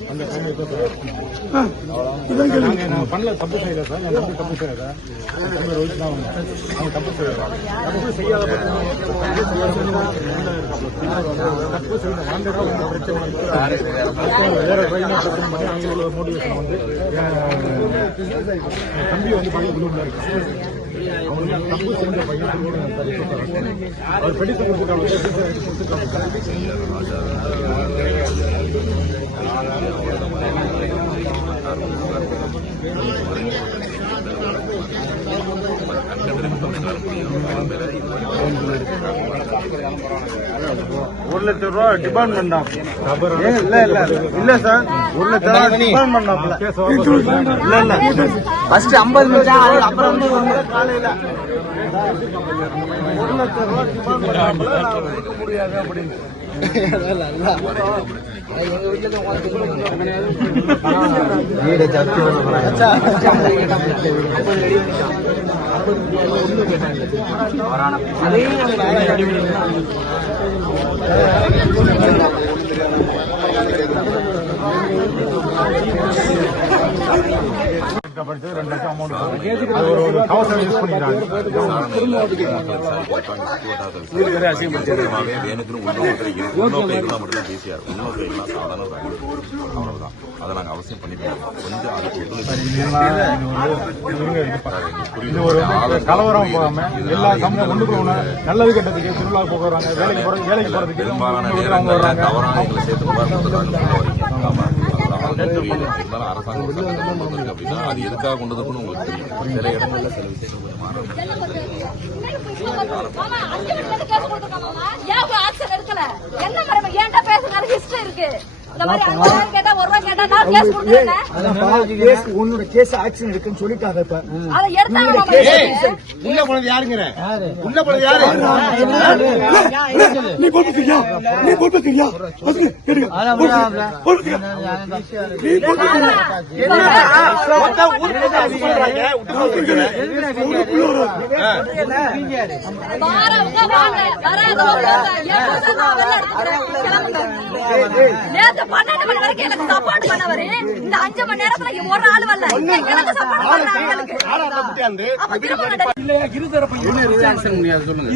இப்போ நாங்க நான் பண்ணல தப்பு செய்யல சார் என் தம்பி தப்பு செய்யல சார் ரோஹித் தான் அவங்க தப்பு செய்யல தப்பு செய்யாத தப்பு செய்யல நாங்கள் தான் வந்து பிரச்சனை வந்து வேற ட்ரைனர் பிரச்சனை பண்ணி அவங்களோட மோட்டிவேஷன் வந்து என் என் தம்பி வந்து பையன் குரூப்ல இருக்கு அவங்களுக்கு தப்பு செஞ்ச பையன் அவர் பெடிஷன் கொடுத்துருக்காங்க ஒரு லட்சம் ரூபா டிமாண்ட் பண்ணான் இல்ல இல்ல இல்ல. சார் ஒரு லட்சம் ரூபா டிமாண்ட் பண்ணாப்ல இல்ல இல்ல. ஃபர்ஸ்ட் ஐம்பது நிமிஷம் அப்புறம் வந்து காலையில. ஒரு லட்சம் ரூபா டிமாண்ட் பண்ணாப்ல நான் கொடுக்க முடியாது அப்படின்னு. വീട് ചത്തി ഒന്നും படிச்சு ரெண்டு லட்சம் அமௌண்ட் அது ஒரு யூஸ் பண்ணிக்கிறாங்க பேசியார் சாதாரண. அவ்வளவுதான் நாங்கள் அவசியம் பண்ணிக்கலாம் கொஞ்சம் அதுக்கு ஒத்துழைப்பு இது ஒரு கலவரம் போகாம எல்லா சமூகம் ஒன்று போகணும் நல்லது கெட்டதுக்கு திருவிழா போகிறாங்க வேலைக்கு போறது வேலைக்கு போறதுக்கு பெரும்பாலான நேரங்களில் வர்றாங்க தவறான எங்களை சேர்த்து இருந்தாலும் அரசாங்கம் கொண்டு அப்படின்னா அது எதுக்காக கொண்டு வந்திருக்குன்னு உங்களுக்கு தெரியும். சில இடங்கள்ல சில விஷயங்கள் கொஞ்சம் மாறும். ஏன் என்ன ஏன்டா பேசுனாரு இருக்கு. இந்த மாதிரி அஞ்சு ரூபாய் கேட்டா ஒரு ரூபாய் கேட்டா நான் கேஸ் கொடுத்துருக்கேன் உன்னோட கேஸ் ஆக்ஷன் இருக்குன்னு சொல்லிட்டாங்க இப்ப அதை history. உள்ள போனது யாருங்கிற உள்ள போனது யாரு நீ போட்டுக்கிறியா நீ. கிளம்புங்க. நேத்து பன்னெண்டு மணி வரைக்கும் எனக்கு support பண்ணவரு. இந்த அஞ்சு மணி நேரத்துல ஒரு ஆள் வரல. எனக்கு இல்லையா இருதரப்பு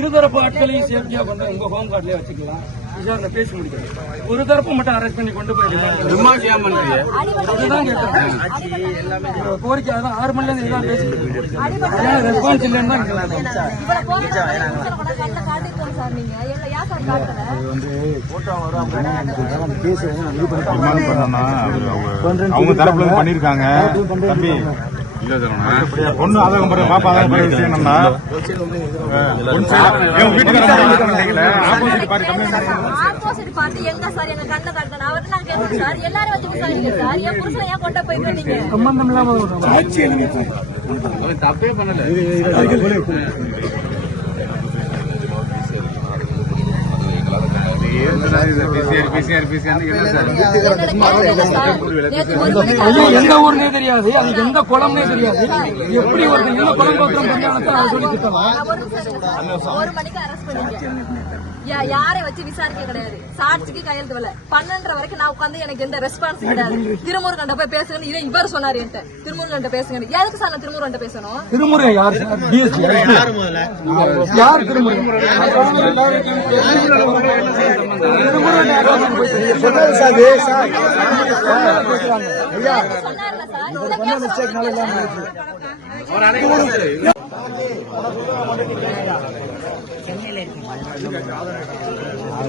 இருதரப்பு ஆட்களையும் சேஃப்டியா கொண்டு உங்க ஹோம் கார்ட்லயே வச்சுக்கலாம். விசாரணை பேசி முடிக்கலாம் ஒரு தரப்பு மட்டும் அரெஸ்ட் பண்ணி கொண்டு போய் அதுதான் கேட்டேன். கோரிக்கை அதான் ஆறு மணில இருந்து இதான் பேசி ரெஸ்பான்ஸ் இல்லைன்னு தான் அவங்க அவங்க தரப்புல பண்ணிருக்காங்க தம்பி. பொண்ணு பண்ற பாப்பா பண்ற விஷயம் என்னன்னா ஆப்போசிட் பார்ட்டி எங்க சார்? எங்க காட்டணும் எல்லாரும் வச்சு விசாரிங்க சார். என் புருஷனை ஏன் கொண்டு போய் பண்ணீங்க சம்பந்தம் இல்லாம ஐயோ எந்த ஊர்னே தெரியாது அது எந்த குளம்னே தெரியாது எப்படி ஒரு என்ன குளம் கோத்திரம் பண்ணாலும் சொல்லி திட்டலாம் யாரை வச்சு விசாரிக்க கிடையாது சாட்சிக்கு கையெழுத்து வரல பன்னெண்டரை வரைக்கும் நான் உட்காந்து எனக்கு எந்த ரெஸ்பான்ஸ் கிடையாது திருமூர் கண்ட போய் பேசுங்கன்னு இதை இவர் சொன்னாரு என்கிட்ட திருமூர் கண்ட பேசுங்க எதுக்கு சார் நான் திருமூர் கண்ட பேசணும் திருமுறை யார் யார் திருமுறை சொன்னாரு சார் இது, சார் சொன்னார்ல சார் இந்த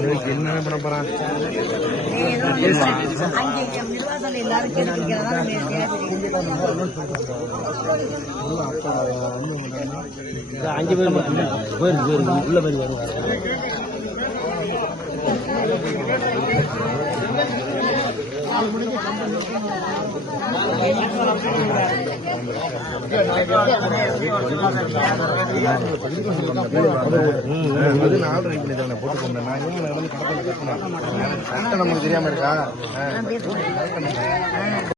கேஸ் என்ன பண்ண போறான் அஞ்சு பேர் மட்டும் பேர் உள்ள மாதிரி வருவாங்க அது நாலு ரைட் பண்ணி தானே போட்டு கொண்டேன் நான் நடந்து நமக்கு தெரியாம இருக்கா?